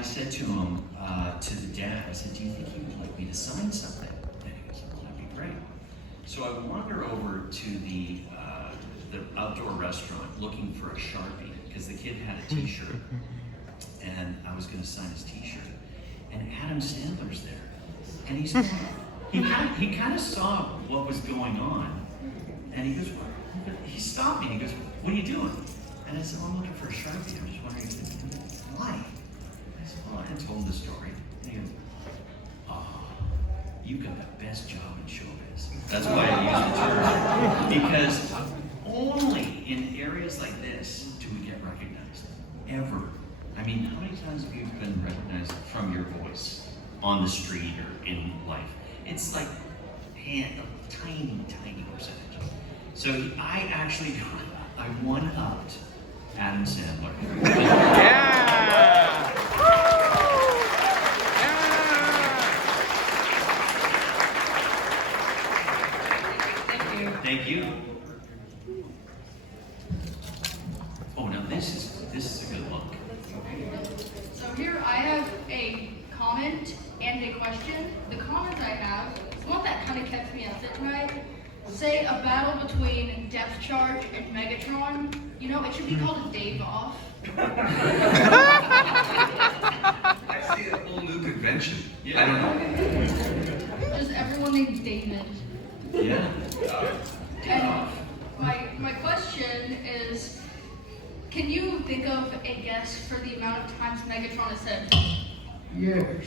I said to him, to the dad, I said, do you think he would like me to sign something? And he goes, oh, that'd be great. So I wander over to the outdoor restaurant looking for a Sharpie, because the kid had a t-shirt, and I was gonna sign his t-shirt. And Adam Sandler's there. And he kind of saw what was going on, and he goes, what? He stopped me, he goes, what are you doing? And I said, well, I'm looking for a Sharpie. I'm just wondering if it's why? I said, well, I told him the story. And he goes, oh, you've got the best job in showbiz. That's why I use the term. Because only in areas like this do we get recognized. Ever. I mean, how many times have you been recognized from your voice on the street or in life? It's like a tiny, tiny percentage. So I one-upped Adam Sandler. Yeah! Thank you. Oh, now this is a good look. So here I have a comment and a question. The comment I have is one that kind of kept me up at night. Say a battle between Death Charge and Megatron. You know, it should be called a Dave Off. I see a whole new convention. Yeah. I don't know. Just everyone named David. Yeah. And my question is, can you think of a guess for the amount of times Megatron has said, yes?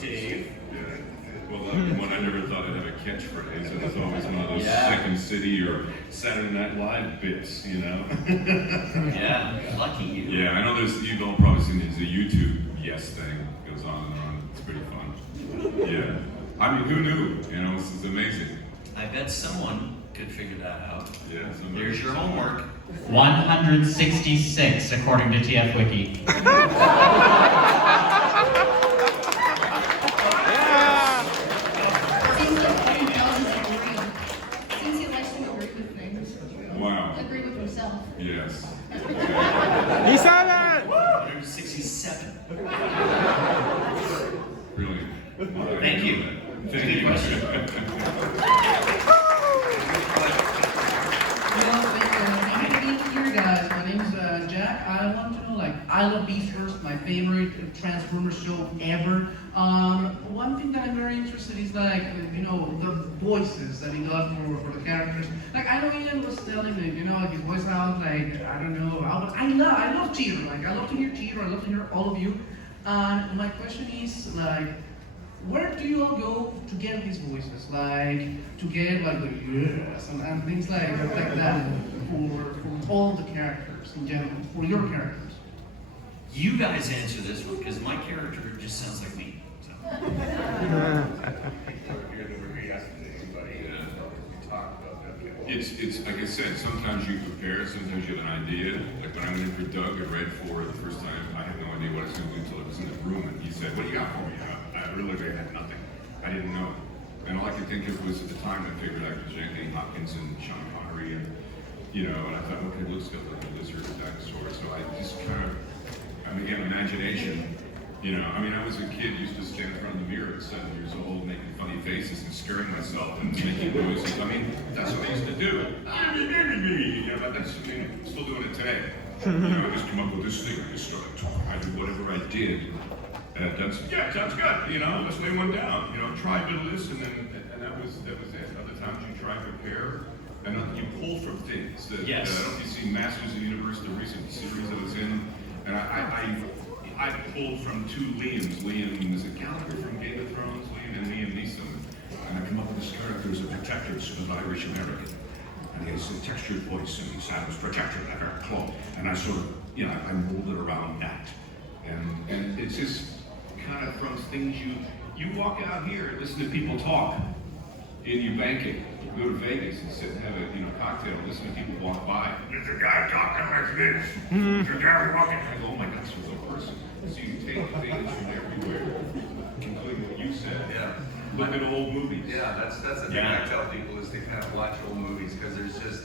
Dave. Well, one I never thought I'd have a catchphrase. It was always one of those Second City or Saturday Night Live bits, you know? Yeah, lucky you. Yeah, I know you've all probably seen the YouTube yes thing. Goes on and on. It's pretty fun. Yeah. I mean, who knew? You know, this is amazing. I bet someone could figure that out. Yeah. There's your homework. 166, according to TF Wiki. Seems he likes to agree with things. Wow. Agree with himself. Yes. He saw that! 167. Brilliant. Thank you. Thank you. Thank you for being here, guys. My name's Jack. I want to know, like, I love Beastverse, my favorite Transformers show ever. One thing that I'm very interested is, like, you know, the voices that he does for the characters. Like, I know Ian was telling me, you know, like his voice sounds like, I don't know, I love Cheetor. Like, I love to hear Cheetor. I love to hear all of you. And my question is, like, where do you all go to get these voices? Like, to get like the yes and things like that for all the characters in general, for your characters. You guys answer this one, because my character just sounds like me. So. It's like I said, sometimes you prepare, sometimes you have an idea. Like when I went in for Doug, I read for it the first time, I had no idea what I was going to do until I was in the room, and he said, what do you got for me? I really had nothing. I didn't know. And all I could think of was at the time I figured I was Anthony Hopkins and Sean Connery, and you know, and I thought, okay, looks good like a lizard or a dinosaur. So I just kind of, again, imagination. You know, I mean, I was a kid, used to stand in front of the mirror at 7 years old, making funny faces and scaring myself and making noises. I mean, that's what I used to do. You know, that's, I mean, I'm still doing it today. You know, I just come up with this thing, I just started talking. I did whatever I did. And I've done some, yeah, sounds good. You know, let's lay one down. You know, try a bit of this, and that was it. Other times you try to prepare, and you pull from things. That, yes. I don't know if you've seen Masters of the Universe, the recent series I was in, and I pulled from two Liams. Liam is a Gallagher from Game of Thrones, Liam and Liam Neeson. And I come up with this character as a protector, this was Irish American. And he has a textured voice, and he was protector, that very claw. And I sort of, you know, I molded around that. And it's just kind of from things you walk out here and listen to people talk in your banking. You go to Vegas and sit and have a cocktail and listen to people walk by. There's a guy talking like this. There's a guy walking. I go, oh my God, this was a person. So you take things from everywhere, including what you said. Yeah. Look at old movies. Yeah, that's the thing Yeah. I tell people is to kind of watch old movies because there's just,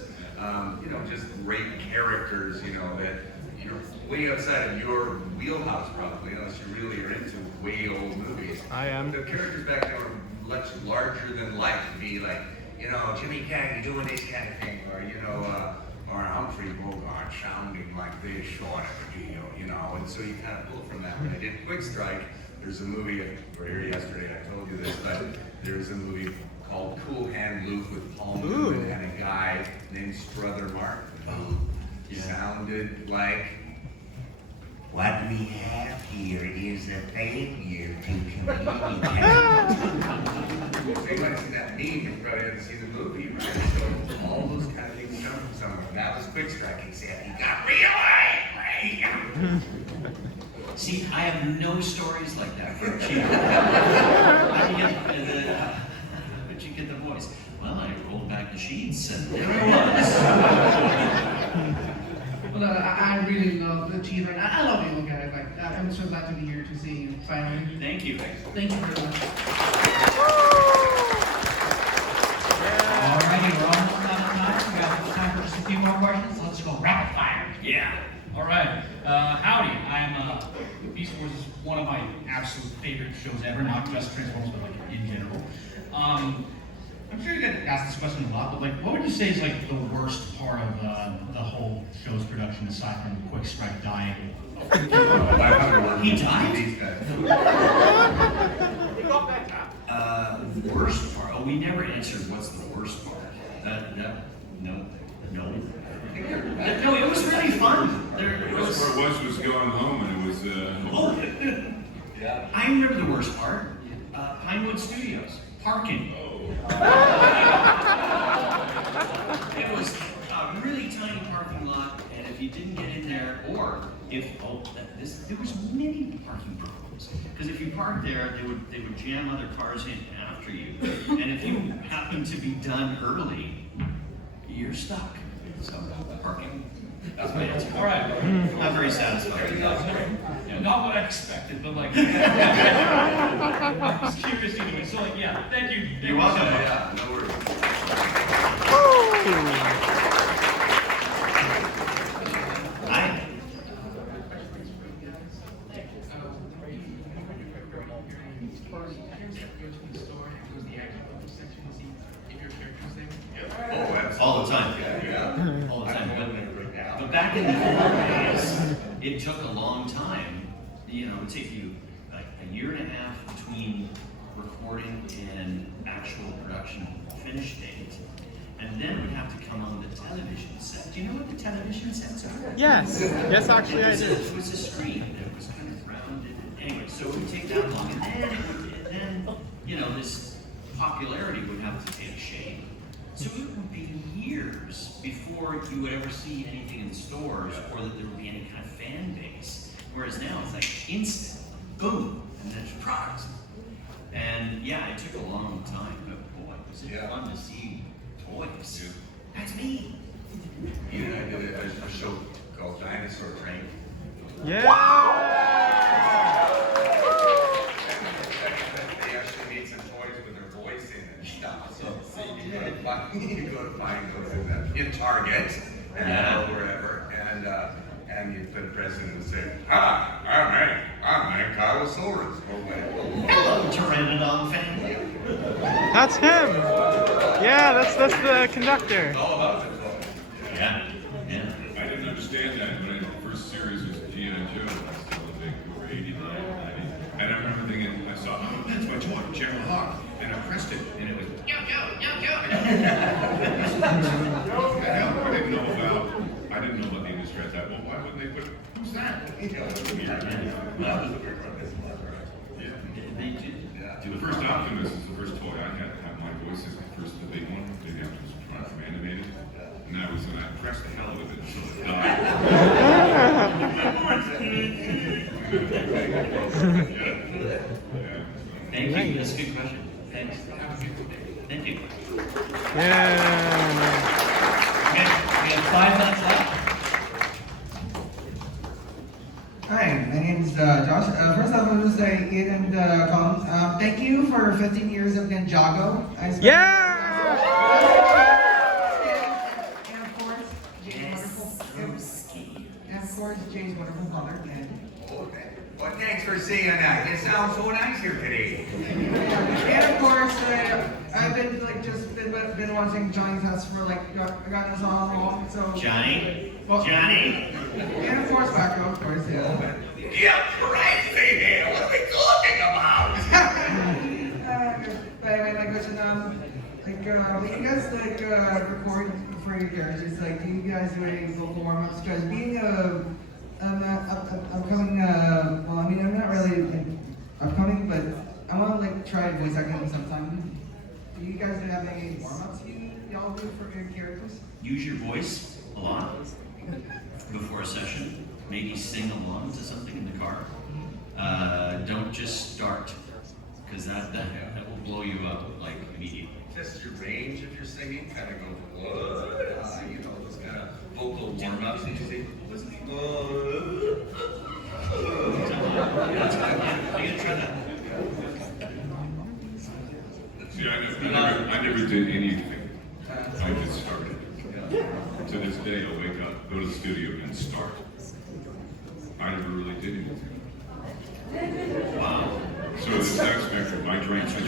just great characters, that you're way outside of your wheelhouse probably, unless you really are into way old movies. I am. The characters back then were much larger than life. To be like, Jimmy Cagney doing this kind of thing, or or Humphrey Bogart sounding like this sort of a deal, and so you kind of pull from that. When I did Quick Strike, there's a movie, we were here yesterday, I told you this, but there's a movie called Cool Hand Luke with Paul Newman and a guy named Struther Martin who sounded like, what we have here is a failure to communicate. You might see that meme, you probably haven't seen the movie, right? So all those kind of things come from someone. That was Quick Strike, except he got real angry. See, I have no stories like that for a chief. How did you get the voice? Well, I rolled back the sheets and there it was. Well, I really love the Chief, and I love you guys. Like, I'm so glad to be here to see you finally. Thank you. Thank you very much. Alrighty, we're almost out of time. We got time for just a few more questions. Let's go rapid fire. Yeah. All right. Howdy. I'm Beast Wars is one of my absolute favorite shows ever, not just Transformers, but like in general. I'm sure you get asked this question a lot, but like, what would you say is like the worst part of the whole show's production aside from Quick Strike dying? He died? These guys. Worst part? Oh, we never answered what's the worst part. No. No, it was really fun. The worst part was going home and it was, I remember the worst part. Pinewood Studios. Parking. It was a really tiny parking lot, and if you didn't get in there, or there was many parking problems. Because if you parked there, they would jam other cars in after you, and if you happened to be done early, you're stuck. So parking. That's my answer. All right. Not very satisfying. Yeah, not what I expected, but like, I was curious anyway. So like, yeah, thank you. You're welcome. Yeah, no worries. Hi. Oh, absolutely. All the time. Yeah. All the time. But back in the old days, it took a long time. It would take you like a year and a half between recording and actual production finish date. And then we'd have to come on the television set. Do you know what the television sets are? Yes. Yes, actually I do. It was a screen that was kind of rounded. Anyway, so it would take that long. And then this popularity would have to take shape. So it would be years before you would ever see anything in stores or that there would be any kind of fan base. Whereas now it's like instant, boom, and there's products. And yeah, it took a long time, but boy, was it fun to see toys. That's me. You and I did a show called Dinosaur Train. Yeah. They actually made some toys with their voice in it and stuff. So you go to find those in Target or wherever, and you put a president and say, "Hi, I'm Kylosaurus." Hello, Pteranodon family. That's him. Yeah, that's the conductor. It's all about the toy. Yeah. I didn't understand that when the first series was G.I. Joe. I was still a big over 89, 90. And I remember thinking, I saw, oh, that's my toy, General Hawk. And I pressed it, and it was, yo. I didn't know about the industry. I thought, well, why wouldn't they put, who's that? They did. The first Optimus is the first toy I had. My voice is the first, the big one. Big Optimus was from animated. And that was when I pressed the hell out of it until it died. Thank you. That's a good question. Thanks. Thank you. Yeah. Okay, we have 5 minutes left. Hi, my name's Josh. gosh. First off, I want to say, Ian and Colin, thank you for 15 years of Ninjago. Yeah! And of course, Jay's wonderful. And of course, Jay's wonderful mother, Ed. Well, thanks for saying that. It sounds so nice here today. And of course, I've been like been watching Johnny's house for like God knows how long. So Johnny? Well, Johnny? And of course, Paco, of course, yeah. Yeah, crazy here. What are we talking about? But anyway, my question, when you guys record for your characters, do you guys do any vocal warm-ups? Because being upcoming, well, I mean, I'm not really upcoming, but I want to try voice acting sometime. Do you guys have any warm-ups y'all do for your characters? Use your voice a lot before a session. Maybe sing along to something in the car. Don't just start, because that will blow you up immediately. Just your range if you're singing, kind of go, what? Those kind of vocal warm-ups. Did you say, what's the That's good. Yeah, you gotta try that. See, I never did anything. I just started. To this day, I'll wake up, go to the studio, and start. I never really did anything. Wow. So it's that spectrum. I drink a ton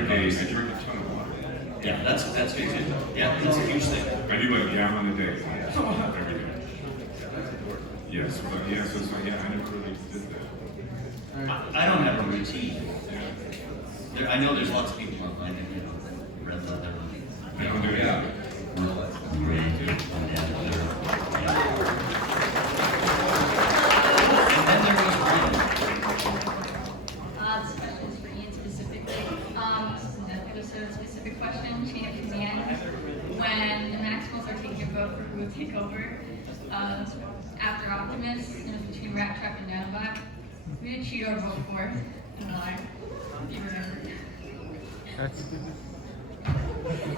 of water. Yeah, that's good too. Yeah, that's a huge thing. I do like a gallon a day every day. Yes, but I never really did that. I don't have a routine. I know there's lots of people online that read that. I don't do that. And then there was one. This question is for Ian specifically. It was a specific question, chain of command. When the Maximals are taking a vote for who will take over, after Optimus, it was between Rat Trap and Nanobot. Who did Cheetor vote for? And why? Do you remember?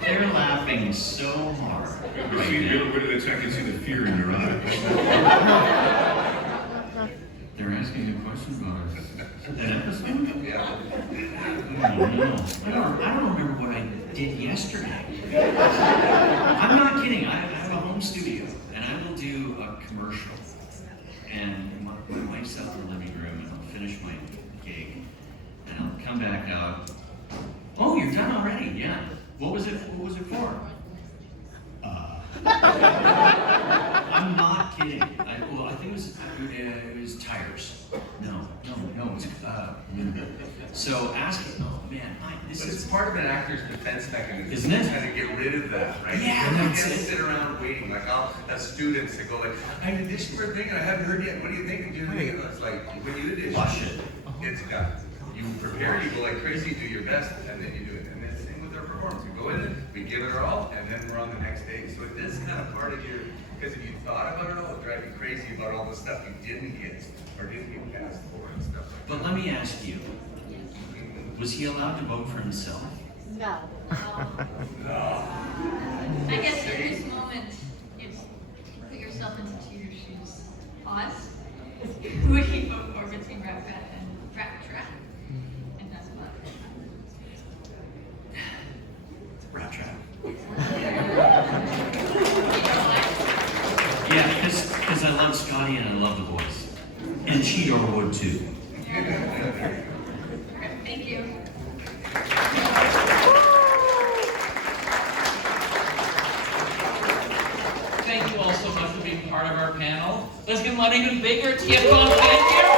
They're laughing so hard. But see, what did I can see the fear in your eyes. They're asking a question about an episode? Yeah. I don't know. I don't remember what I did yesterday. I'm not kidding. I have a home studio, and I will do a commercial. And my wife's out in the living room, and I'll finish my gig, and I'll come back out. Oh, you're done already? Yeah. What was it for? I'm not kidding. I think it was tires. No. So asking, oh man, this But is it's part of an actor's defense mechanism. Isn't it? Kind of get rid of that, right? Yeah, You that's can't it. sit around waiting. I'll have students that go I did this for a thing and I haven't heard yet. What do you think? Do you think? It's when you audition, Flush it. It's done. You prepare, you go like crazy, do your best, and then you do it. And then same with our performance. We go in it, we give it our all, and then we're on the next day. So it is kind of part of your, because if you thought about it all, it would drive you crazy about all the stuff you didn't get or didn't get cast for and stuff like that. But let me ask you, was he allowed to vote for himself? No. I guess in this moment, you put yourself into Cheetor's shoes. Pause. Who would he vote for between Rat Trap and Rat Trap? And that's what. Rat Trap. You know why? Yeah, because I love Scotty and I love the voice. And Cheetor would too. Okay, thank you. Thank you all so much for being part of our panel. Let's give them an even bigger TFcon thank you.